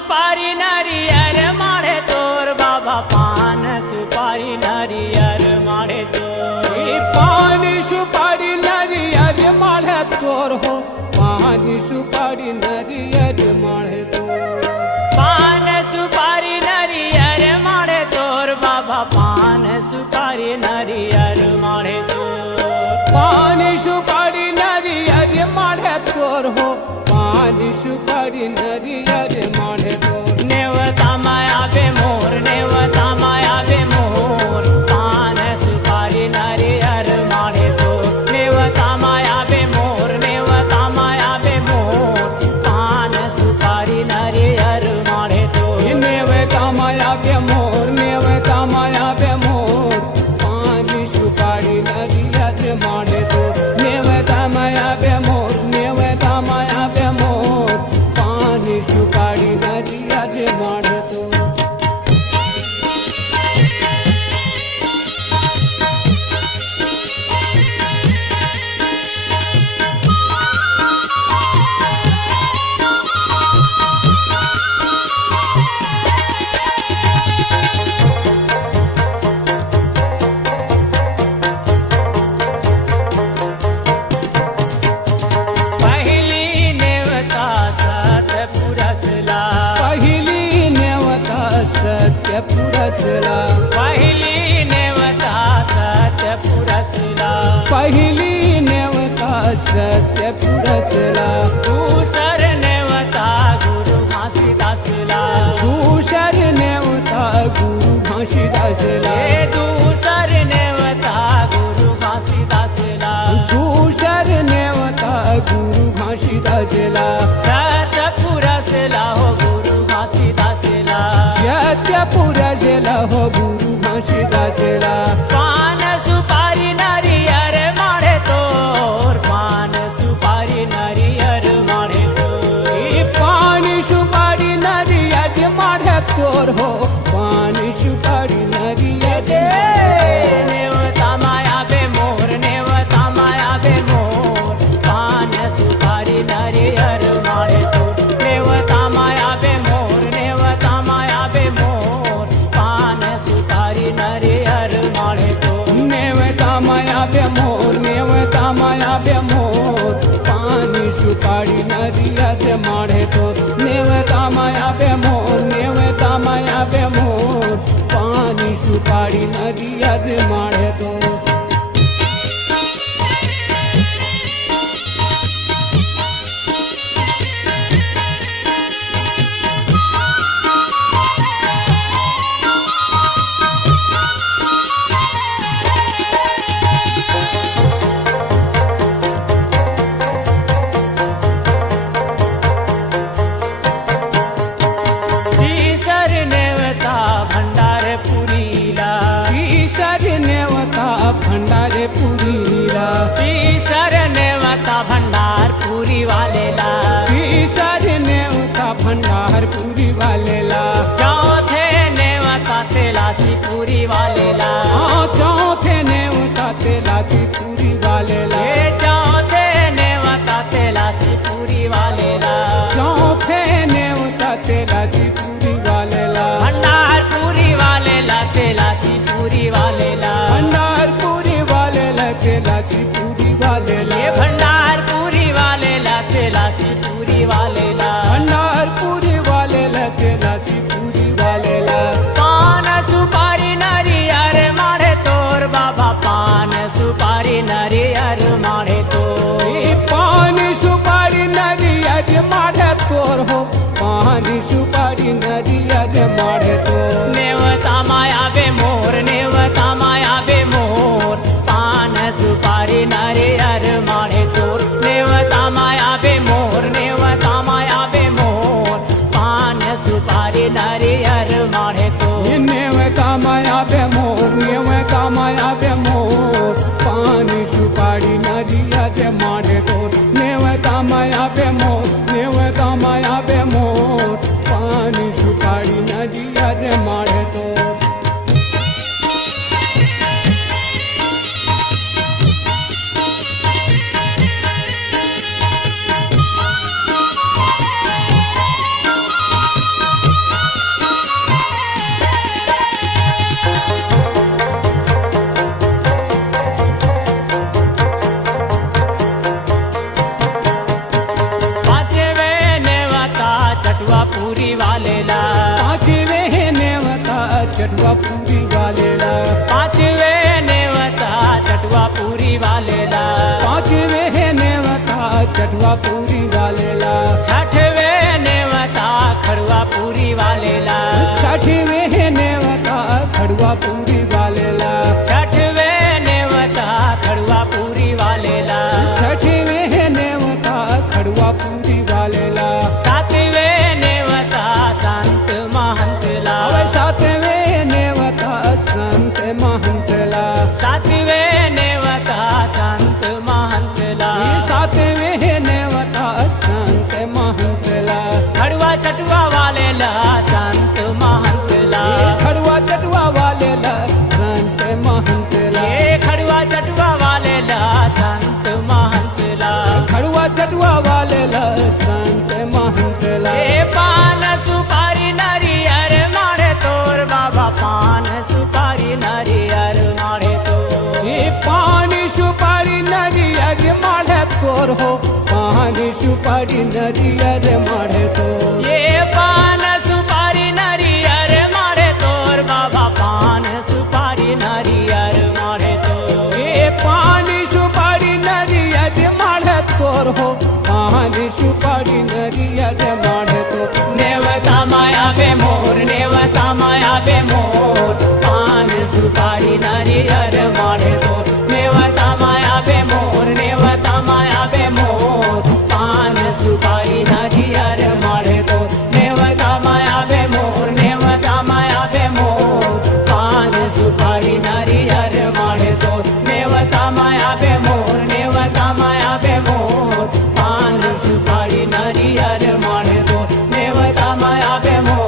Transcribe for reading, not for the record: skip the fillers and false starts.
सुपारी नारियर माड़े तोर बाबा पान सुपारी नारियर माड़े तोर पान सुपारी नारियर माड़े तोर हो पान सुपारी नारियर माड़े तोर पान सुपारी नारियर माड़े तोर बाबा पान सुपारी नारियर माड़े तोर पान सुपारी नारियर माड़े तोर हो पान सुपारी नारियर माड़े तोर नेवता माया बे मोर नेवता माया बे मोर पान सुपारी नारियर माड़े तोर नेवता माया बे मोर नेवता माया बे मोर पान सुपारी नारियर माड़े तोर नेवता माया बे मोर नेवता माया बे मोर पान सुपारी नारियर माड़े तोर नेवता माया बे मोर नेवता माया बे मोर पान सुपारी नारियर माड़े तोर पहिली नेवता सतपुरसला पहिली नेवता सत्यपुरसला पहिली नेवता सतपुरसला पहिली नेवता सत्यपुरसला दूसर नेवता गुरु घासीदासला दूसर नेवता गुरु घासीदासला हे दूसर नेवता गुरु घासीदासला दूसर नेवता गुरु घासीदासला सतपुरसला हो गुरु घासीदासला सत्यपुरसला हो गुरु घासीदासला पान सुपारी नारियर माड़े तोर पान सुपारी नारियर माड़े तोर पान सुपारी नारियर माड़े तोर हो पान सुपारी नारियर नेवता माया बे मोर नेवता माया बे मोर पान सुपारी नारियर माड़े तोर नेवता माया बे मोर नेवता माया बे मोर पान सुपारी नारियर माड़े तोर नेवता माया बे मोर नेवता माया बे मोर पान सुपारी नारियर माड़े तोर नेवता माया बे मोर नेवता माया बे मोर पान सुपारी नारियर माड़े तोर तीसर नेवता भंडार पुरीला तीसर नेवता भंडार पुरीला तीसर नेवता भंडार पुरी वालेला तीसर नेवता भंडार पुरी वालेला चौथे नेवता तेलासी पुरी वालेला चौथे नेवता तेलाची पुरी वालेला ये चौथे नेवता तेलासी पुरी वालेला चौथे नेवता तेलाची पुरी वालेला भंडार पुरी वालेला तेलासी पुरी वालेला भंडार पुरी वालेला तेलाची पुरी वालेला ये भंडार पुरी वालेला तेलासी पुरी वालेला भंडार पुरी वालेला तेलाची पुरी वालेला पान सुपारी नारियर माड़े तोर बाबा पान सुपारी नारियर माड़े तोर पान सुपारी नारियर माड़े तोर हो पान सुपारी नारियर माड़े तोर नेवता माया बे मोर नेवता माया बे मोर पान सुपारी नारियर माड़े तोर नेवता माया बे मोर नेवता पूरी वालेला पाचवे नेवता चटवा पूरी वालेला छठवे नेवता खड़वा पूरी वालेला छठवे नेवता खड़वा पूरी वालेला छठवे नेवता खड़वा पूरी वालेला छठवे नेवता खड़वा पूरी वालेला सातवे नेवता संत महंतला હવે સાતવે नेवता संत महंतला सातवे नेवता संत महंतला सातवे नेवता संत महंतला खड़वा चटवा वालेला संत महंतला खड़वा चटवा वालेला संत महंतला ये खड़वा चटवा वालेला संत महंतला खड़वा चटवा वालेला संत महंतला ये पान सुपारी नरियर मारे तोर बाबा पान सुपारी नरियर मारे तोर ये पानी सुपारी नरियर माढ़े तोर हो पानी सुपारी नरियर माढ़े तो ये पान सुपारी नरियर मारे तोर बाबा पान सुपारी नरियर मारे तोर ये पानी सुपारी नरियर माढ़े तोर हो पानी सुपारी नरियर माढ़े तो नेवता माया बे मोर नेवता माया बे मोर पान सुपारी नरियर मारे तोर नेवता माया बे मोर नेवता माया बे मोर पान सुपारी नरियर मारे तोर नेवता माया बे मोर नेवता माया बे मोर पान सुपारी नरियर मारे तोर नेवता माया बे मोर नेवता माया बे मोर पान सुपारी नरियर मारे तोर नेवता माया बे मोर